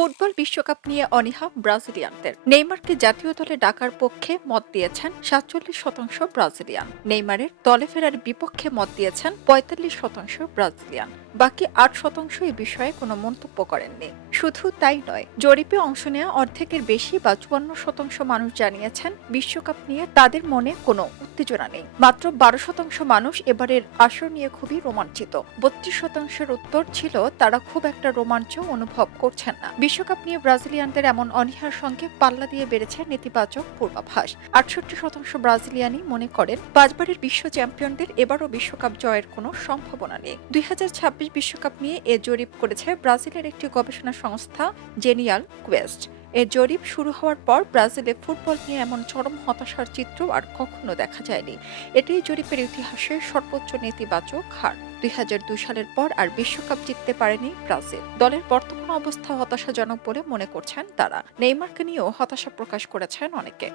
Football বিশ্বকাপ নিয়ে অনীহা ব্রাজিলিয়ানদের। নেইমারকে জাতীয় দলে ডাকার পক্ষে মত দিয়েছেন ৪৭% ব্রাজিলিয়ান। নেইমারের দলে ফেরার বিপক্ষে মত দিয়েছেন ৪৫% ব্রাজিলিয়ান। বাকি ৮% এ বিষয়ে কোনো মন্তব্য করেননি। শুধু তাই নয়, জরিপে অংশ নেওয়া অর্ধেকের বেশি বা ৫৪% মানুষ জানিয়েছেন বিশ্বকাপ নিয়ে তাদের মনে কোনো উত্তেজনা নেই। মাত্র ১২% মানুষ এবারের আসর নিয়ে খুবই রোমাঞ্চিত। ৩২%-এর উত্তর ছিল তারা খুব একটা রোমাঞ্চ অনুভব করছেন না। বিশ্বকাপ নিয়ে ব্রাজিলিয়ানদের এমন অনীহার সঙ্গে পাল্লা দিয়ে বেড়েছে নেতিবাচক পূর্বাভাস। ৬৮% ব্রাজিলিয়ানই মনে করেন ৫বারের বিশ্ব চ্যাম্পিয়নদের এবারও বিশ্বকাপ জয়ের কোনো সম্ভাবনা নেই। ২০২৬ বিশ্বকাপ নিয়ে এ জরিপ করেছে ব্রাজিলের একটি গবেষণা সংস্থা জেনিয়াল কোয়েস্ট। এ জরিপ শুরু হওয়ার পর ব্রাজিলে ফুটবল নিয়ে এমন চরম হতাশার চিত্র আর কখনো দেখা যায়নি। এটাই জরিপের ইতিহাসে সর্বোচ্চ নেতিবাচক হার। ২০০২ সালের পর আর বিশ্বকাপ জিততে পারেনি ব্রাজিল। দলের বর্তমান অবস্থা হতাশাজনক বলে মনে করছেন তারা। নেইমারকে নিয়েও হতাশা প্রকাশ করেছেন অনেকে।